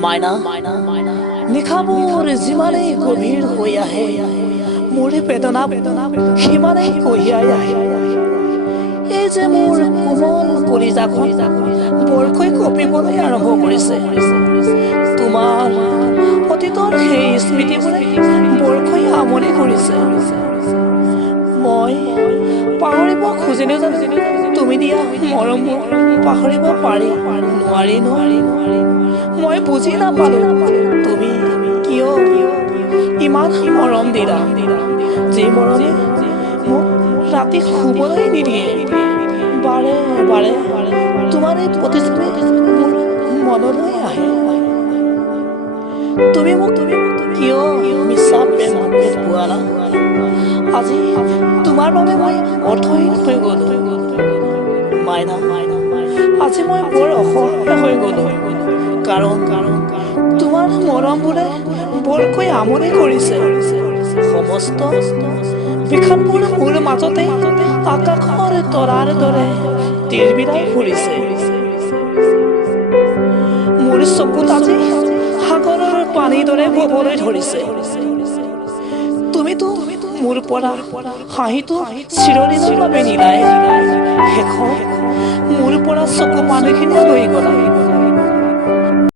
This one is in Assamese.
মাইনা নিশাবোৰ যিমানেই গভীৰ হৈ আহে মোৰ বেদনা সিমানেই কঢ়িয়াই আহে এই যে মোৰ কোমল কলিজাখন বৰকৈ কঁপিবলৈ আৰম্ভ কৰিছে তোমাৰ অতীতৰ সেই স্মৃতিবোৰে বৰকৈ আমনি কৰিছে মই পাহৰিব খুজিলেও জানো তুমি দিয়া মৰমবোৰ পাহৰিব পাৰি নোৱাৰি মই বুজি নাপালো তুমি কিয় ইমান মৰম দিলা যি মৰমে মোক ৰাতি শুবলৈ নিদিয়ে বাৰে বাৰে তোমাৰ এই প্ৰতিশ্ৰুতি মোৰ মনলৈ আহে তুমি মোক কিয় মিছা প্ৰেম পোৱালা আজি তোমাৰ বাবে মই অৰ্থহীন হৈ গলো মাইনা আজি মই বৰ অসহায় হৈ গলো কাৰণ তোমাৰ মৰমবোৰে বৰকৈ আমনি কৰিছে সমস্ত বিষাদবোৰ মোৰ মাজতে আকাশৰ তৰাৰ দৰে তিৰবিৰাই ফুৰিছে মোৰ চকুত আজি সাগৰৰ পানীৰ দৰে ববলৈ ধৰিছে তুমিতো মোৰ পৰা হাঁহিটো চিৰদিনৰ বাবে নিলাই শেষত মোৰ পৰা চকু পানীখিনি লৈ গলা